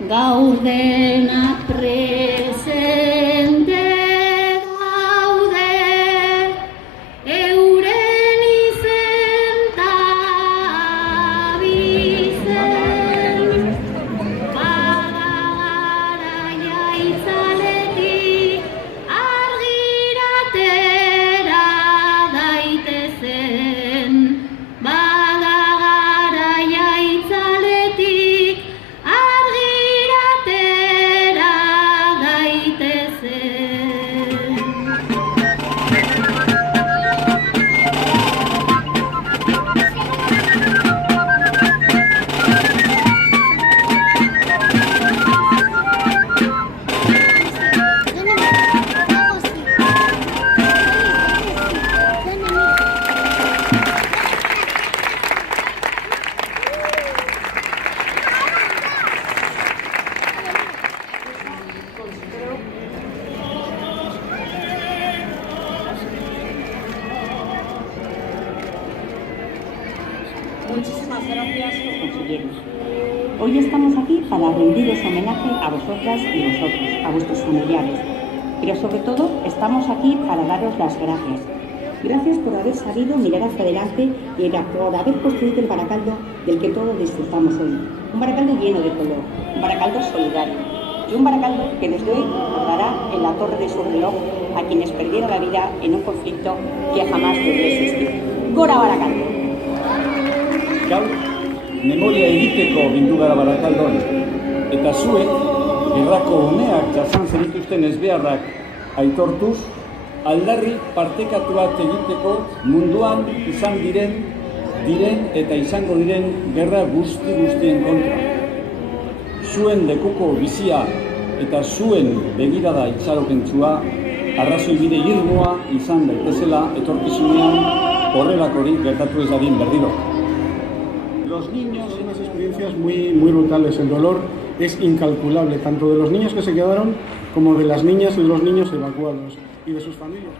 gaur dena presente gaude, euren izen ta abizen, bada garaia itzaletik argiratera daitezen, bada garaia itzaletik argiratera daitezen. Muchísimas gracias, consejeros. Hoy estamos aquí para rendiros homenaje a vosotras y vosotros, a vuestros familiares. Pero sobre todo, estamos aquí para daros las gracias. Gracias por haber sabido mirar hacia adelante y por haber construido el Baracaldo del que todos disfrutamos hoy. Un Baracaldo lleno de color, un Baracaldo solidario y un Baracaldo que desde hoy recordará en la torre de su reloj a quienes perdieron la vida en un conflicto que jamás debió existir. Gora Baracaldo! Gaur, memoria egiteko bildu gara Barakaldon, eta zuek, gerrako uneak jasan zenituzten ezbeharrak aitortuz, aldarri partekatu bat egiteko munduan izan diren eta izango diren gerra guztien kontra. Zuen lekuko bizia eta zuen begirada itxaropentsua arrazoi bide irmoa izan daitezela etorkizunean horrelakorik gertatu ez dadin berriro. Los niños, unas experiencias muy brutales. El dolor es incalculable, tanto de los niños que se quedaron como de las niñas y de los niños evacuados y de sus familias.